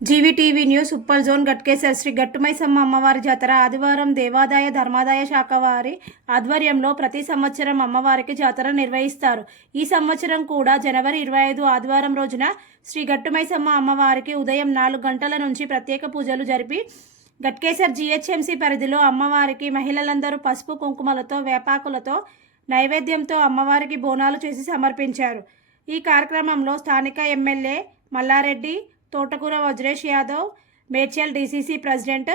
జీవీటీవీ news Uppal zone Ghatkesar Shri గట్టుమైసమ్మ అమ్మవారి జాతర ఆదివారం దేవాదాయ ధర్మాదాయ శాఖ వారి ఆధ్వర్యంలో ప్రతి సంవత్సరం అమ్మవారికి జాతర నిర్వహిస్తారు. ఈ సంవత్సరం కూడా జనవరి 25 ఆదివారం రోజున శ్రీ గట్టుమైసమ్మ అమ్మవారికి ఉదయం 4 గంటల నుంచి ప్రత్యేక పూజలు జరిపి గట్కేసర్ జీహెచ్ఎంసీ పరిధిలో అమ్మవారికి మహిళలందరూ పసుపు కుంకుమలతో వేపాకులతో నైవేద్యంతో అమ్మవారికి బోనాలు చేసి సమర్పించారు. ఈ కార్యక్రమంలో స్థానిక MLA Malla Reddy, Thotakura Vajresh Yadav, Medchal DCC president,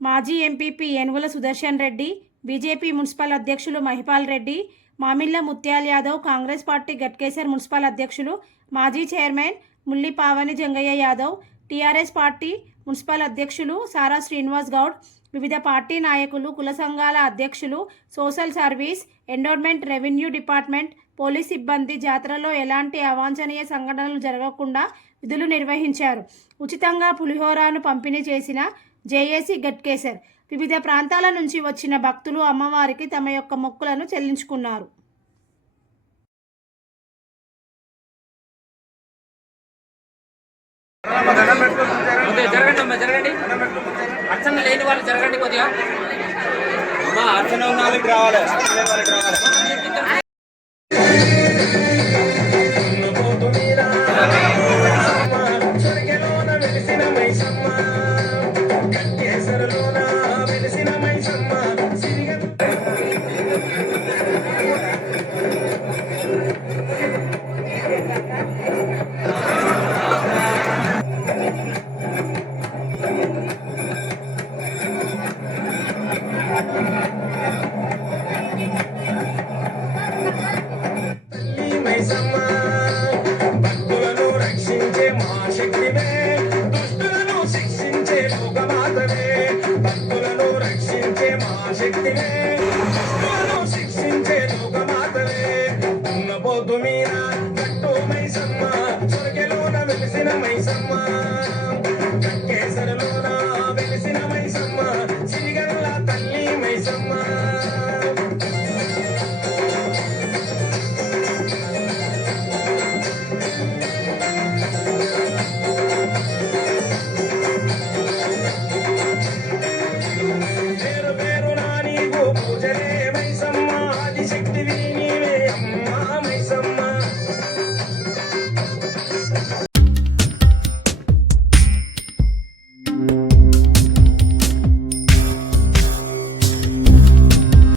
మాజీ MPP Enugula Sudarshan Reddy, BJP municipal అధ్యక్షులు మహిపాల్ రెడ్డి, మామిళ్ళ ముత్యాల్ యాదవ్, కాంగ్రెస్ పార్టీ గట్కేసర్ మున్సిపల్ అధ్యక్షులు మాజీ chairman Mulli Pavani Jangaiah Yadav, TRS party municipal అధ్యక్షులు సారా శ్రీనివాస్ గౌడ్, వివిధ పార్టీ నాయకులు, కుల సంఘాల అధ్యక్షులు, social service, endowment, revenue department, police సిబ్బంది జాతరలో ఎలాంటి అవాంఛనీయ సంఘటనలు జరగకుండా విధులు నిర్వహించారు. ఉచితంగా పులిహోరాను పంపిణీ చేసిన జేఏసీ గట్కేసర్ వివిధ ప్రాంతాల నుంచి వచ్చిన భక్తులు అమ్మవారికి తమ యొక్క మొక్కులను చెల్లించుకున్నారు. జరగండి అర్చన లేని వాళ్ళు జరగండి కొద్దిగా. అర్చన ఉన్న వాళ్ళకి రావాలి. భక్తులను రక్షించే మహాశక్తివే, దుష్టులను శిక్షించే లోకమాతవే. భక్తులను రక్షించే మహాశక్తివే, దుష్టులను శిక్షించే